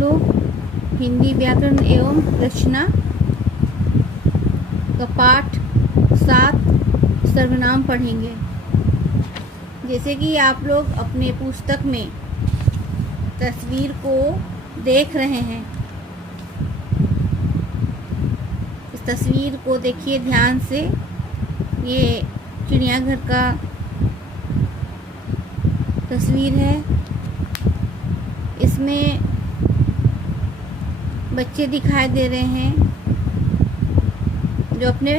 लोग हिंदी व्याकरण एवं रचना का पाठ 7 सर्वनाम पढ़ेंगे। जैसे कि आप लोग अपने पुस्तक में तस्वीर को देख रहे हैं, इस तस्वीर को देखिए ध्यान से। ये चिड़ियाघर का तस्वीर है। इसमें बच्चे दिखाई दे रहे हैं जो अपने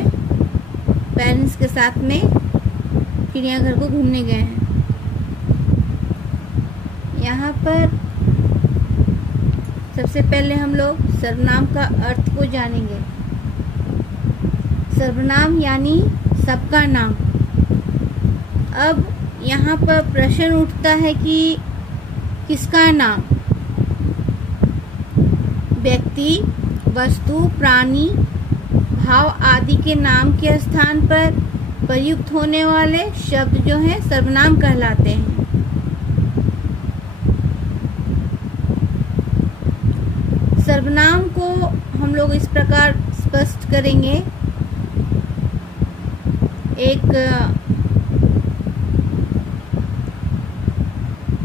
पेरेंट्स के साथ में चिड़ियाघर को घूमने गए हैं। यहाँ पर सबसे पहले हम लोग सर्वनाम का अर्थ को जानेंगे। सर्वनाम यानी सबका नाम। अब यहाँ पर प्रश्न उठता है कि किसका नाम? व्यक्ति, वस्तु, प्राणी, भाव आदि के नाम के स्थान पर प्रयुक्त होने वाले शब्द जो हैं सर्वनाम कहलाते हैं। सर्वनाम को हम लोग इस प्रकार स्पष्ट करेंगे।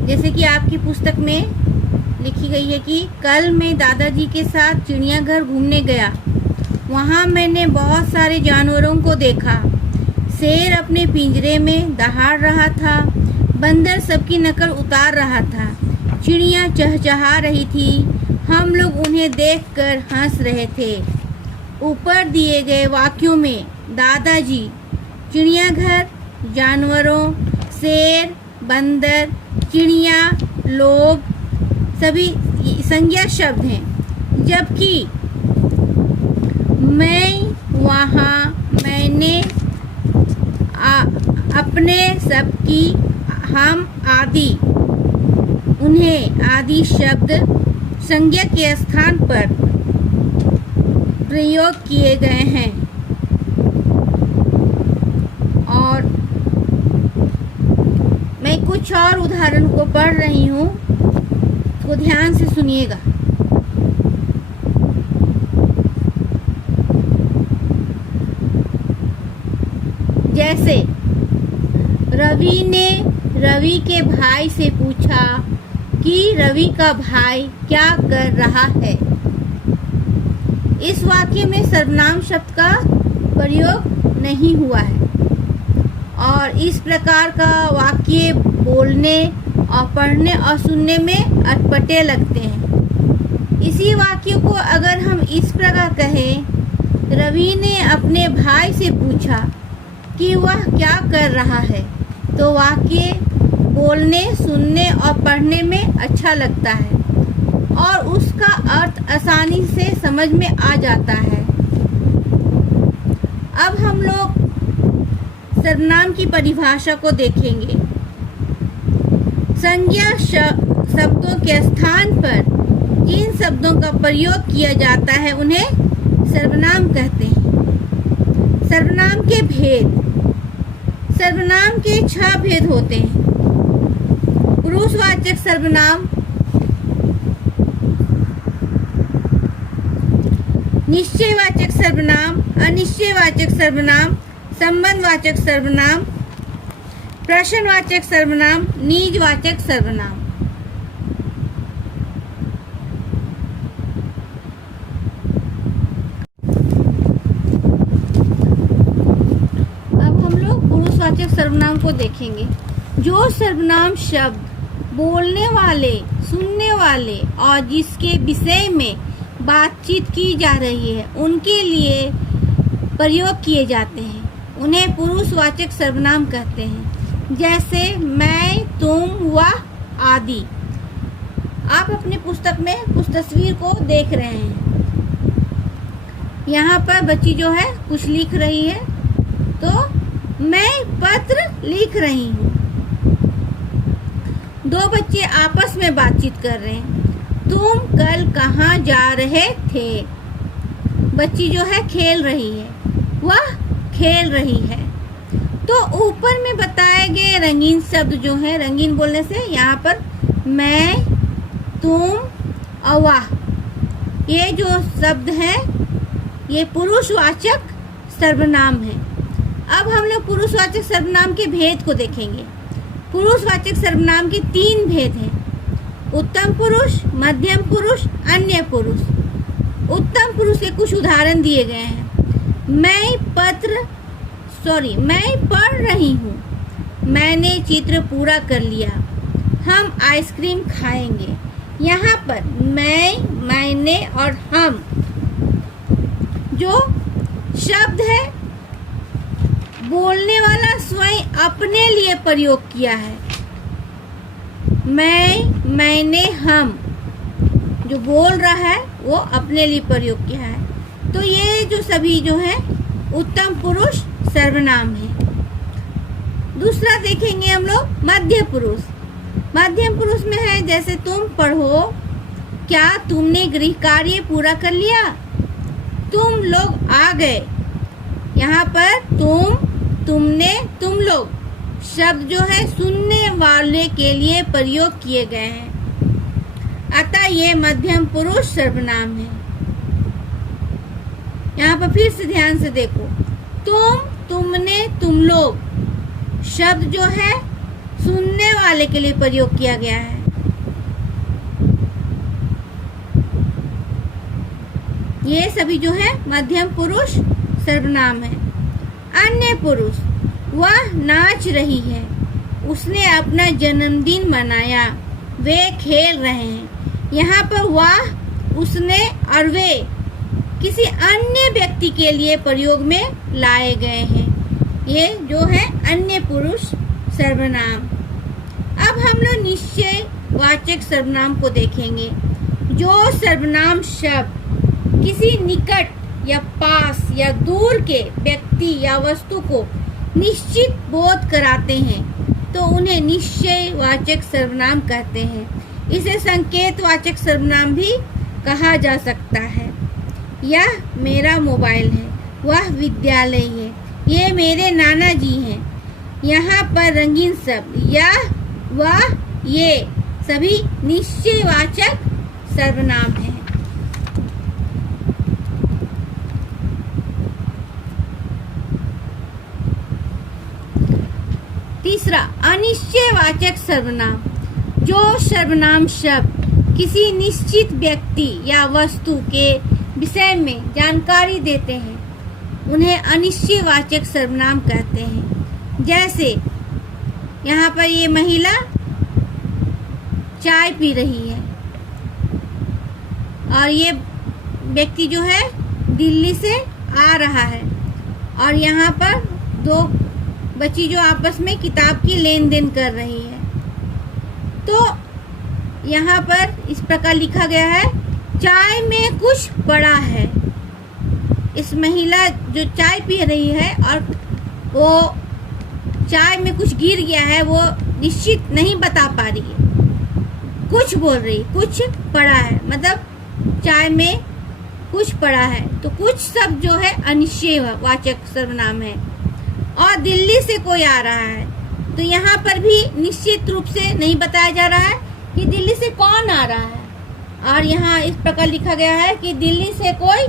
जैसे कि आपकी पुस्तक में लिखी गई है कि कल मैं दादाजी के साथ चिड़ियाघर घूमने गया। वहाँ मैंने बहुत सारे जानवरों को देखा। शेर अपने पिंजरे में दहाड़ रहा था। बंदर सबकी नकल उतार रहा था। चिड़िया चहचहा रही थी। हम लोग उन्हें देखकर हंस रहे थे। ऊपर दिए गए वाक्यों में दादाजी, चिड़ियाघर, जानवरों, शेर, बंदर, चिड़िया, लोग सभी संज्ञा शब्द हैं। जबकि मैं, वहाँ, मैंने, अपने, सबकी, हम आदि, उन्हें आदि शब्द संज्ञा के स्थान पर प्रयोग किए गए हैं। और मैं कुछ और उदाहरण को पढ़ रही हूँ, तो ध्यान से सुनिएगा। जैसे रवि ने रवि के भाई से पूछा कि रवि का भाई क्या कर रहा है। इस वाक्य में सर्वनाम शब्द का प्रयोग नहीं हुआ है और इस प्रकार का वाक्य बोलने और पढ़ने और सुनने में अटपटे लगते हैं। इसी वाक्य को अगर हम इस प्रकार कहें, रवि ने अपने भाई से पूछा कि वह क्या कर रहा है, तो वाक्य बोलने, सुनने और पढ़ने में अच्छा लगता है और उसका अर्थ आसानी से समझ में आ जाता है। अब हम लोग सर्वनाम की परिभाषा को देखेंगे। संज्ञा शब्दों के स्थान पर जिन शब्दों का प्रयोग किया जाता है उन्हें सर्वनाम कहते हैं। सर्वनाम के भेद। सर्वनाम के 6 भेद होते हैं। पुरुषवाचक सर्वनाम, निश्चयवाचक सर्वनाम, अनिश्चयवाचक सर्वनाम, संबंधवाचक सर्वनाम, प्रश्नवाचक सर्वनाम, निजवाचक सर्वनाम। अब हम लोग पुरुषवाचक सर्वनाम को देखेंगे। जो सर्वनाम शब्द बोलने वाले, सुनने वाले और जिसके विषय में बातचीत की जा रही है उनके लिए प्रयोग किए जाते हैं, उन्हें पुरुषवाचक सर्वनाम कहते हैं। जैसे मैं, तुम, वह आदि। आप अपनी पुस्तक में कुछ तस्वीर को देख रहे हैं। यहाँ पर बच्ची जो है कुछ लिख रही है, तो मैं पत्र लिख रही हूँ। 2 बच्चे आपस में बातचीत कर रहे हैं। तुम कल कहाँ जा रहे थे? बच्ची जो है खेल रही है, वह खेल रही है। तो ऊपर में बताए गए रंगीन शब्द जो है, रंगीन बोलने से यहाँ पर मैं, तुम अवाह। ये जो शब्द है ये पुरुषवाचक सर्वनाम है। अब हम लोग पुरुषवाचक सर्वनाम के भेद को देखेंगे। पुरुषवाचक सर्वनाम के 3 भेद हैं, उत्तम पुरुष, मध्यम पुरुष, अन्य पुरुष। उत्तम पुरुष के कुछ उदाहरण दिए गए हैं। मैं पढ़ रही हूँ, मैंने चित्र पूरा कर लिया, हम आइसक्रीम खाएंगे। यहाँ पर मैं, मैंने और हम जो शब्द है बोलने वाला स्वयं अपने लिए प्रयोग किया है। मैंने, हम जो बोल रहा है वो अपने लिए प्रयोग किया है। तो ये जो सभी जो है उत्तम पुरुष सर्वनाम है। दूसरा देखेंगे हम लोग मध्य पुरुष। मध्यम पुरुष में है जैसे तुम पढ़ो, क्या तुमने गृह कार्य पूरा कर लिया, तुम लोग आ गए। यहाँ पर तुम, तुमने, तुम लोग शब्द जो है सुनने वाले के लिए प्रयोग किए गए हैं, अतः ये मध्यम पुरुष सर्वनाम है। यहाँ पर फिर से ध्यान से देखो, तुम, तुमने, तुम लोग शब्द जो है सुनने वाले के लिए प्रयोग किया गया है। ये सभी जो है मध्यम पुरुष सर्वनाम है। अन्य पुरुष, वह नाच रही है, उसने अपना जन्मदिन मनाया, वे खेल रहे हैं। यहाँ पर वह, उसने और वे किसी अन्य व्यक्ति के लिए प्रयोग में लाए गए हैं। ये जो है अन्य पुरुष सर्वनाम। अब हम लोग निश्चयवाचक सर्वनाम को देखेंगे। जो सर्वनाम शब्द किसी निकट या पास या दूर के व्यक्ति या वस्तु को निश्चित बोध कराते हैं तो उन्हें निश्चयवाचक सर्वनाम कहते हैं। इसे संकेतवाचक सर्वनाम भी कहा जा सकता है। यह मेरा मोबाइल है, वह विद्यालय है, ये मेरे नाना जी हैं। यहाँ पर रंगीन शब्द यह, वह, ये सभी निश्चयवाचक सर्वनाम हैं। तीसरा, अनिश्चयवाचक सर्वनाम। जो सर्वनाम शब्द किसी निश्चित व्यक्ति या वस्तु के विषय में जानकारी देते हैं उन्हें अनिश्चयवाचक सर्वनाम कहते हैं। जैसे यहाँ पर ये महिला चाय पी रही है और ये व्यक्ति जो है दिल्ली से आ रहा है और यहाँ पर 2 बच्ची जो आपस में किताब की लेन देन कर रही है। तो यहाँ पर इस प्रकार लिखा गया है, चाय में कुछ पड़ा है। इस महिला जो चाय पी रही है और वो चाय में कुछ गिर गया है, वो निश्चित नहीं बता पा रही है, कुछ बोल रही, कुछ पड़ा है, मतलब चाय में कुछ पड़ा है। तो कुछ शब्द जो है अनिश्चयवाचक सर्वनाम है। और दिल्ली से कोई आ रहा है, तो यहाँ पर भी निश्चित रूप से नहीं बताया जा रहा है कि दिल्ली से कौन आ रहा है, और यहाँ इस प्रकार लिखा गया है कि दिल्ली से कोई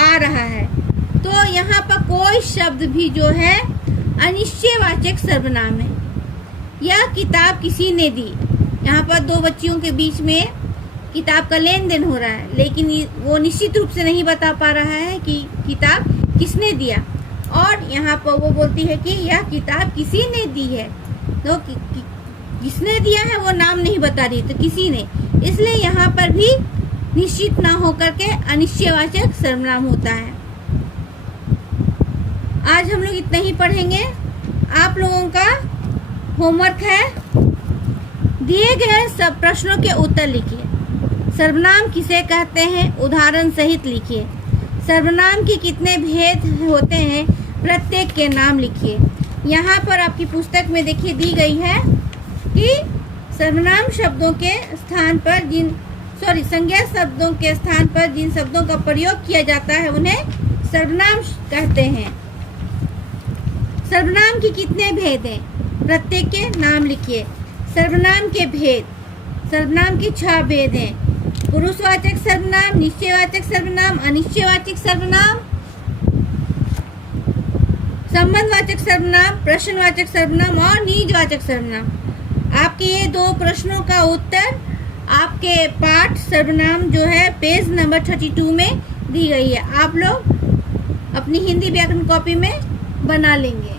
आ रहा है। तो यहाँ पर कोई शब्द भी जो है अनिश्चयवाचक सर्वनाम है। यह किताब किसी ने दी, यहाँ पर 2 बच्चियों के बीच में किताब का लेन देन हो रहा है, लेकिन वो निश्चित रूप से नहीं बता पा रहा है कि किताब किसने दिया। और यहाँ पर वो बोलती है कि यह किताब किसी ने दी है, तो किसने दिया है वो नाम नहीं बता रही, तो किसी ने, इसलिए यहाँ पर भी निश्चित ना होकर के अनिश्चयवाचक सर्वनाम होता है। आज हम लोग इतना ही पढ़ेंगे। आप लोगों का होमवर्क है, दिए गए सब प्रश्नों के उत्तर लिखिए। सर्वनाम किसे कहते हैं उदाहरण सहित लिखिए। सर्वनाम के कितने भेद होते हैं प्रत्येक के नाम लिखिए। यहाँ पर आपकी पुस्तक में देखिए दी गई है कि सर्वनाम शब्दों के स्थान पर संज्ञा शब्दों के स्थान पर जिन शब्दों का प्रयोग किया जाता है उन्हें सर्वनाम कहते हैं। सर्वनाम के कितने भेद हैं प्रत्येक के नाम लिखिए। सर्वनाम के भेद, सर्वनाम के 6 भेद हैं। पुरुषवाचक सर्वनाम, निश्चयवाचक सर्वनाम, अनिश्चयवाचक सर्वनाम, संबंधवाचक सर्वनाम, प्रश्नवाचक सर्वनाम और निजवाचक सर्वनाम। आपके ये 2 प्रश्नों का उत्तर आपके पाठ सर्वनाम जो है पेज नंबर 32 में दी गई है। आप लोग अपनी हिंदी व्याकरण कॉपी में बना लेंगे।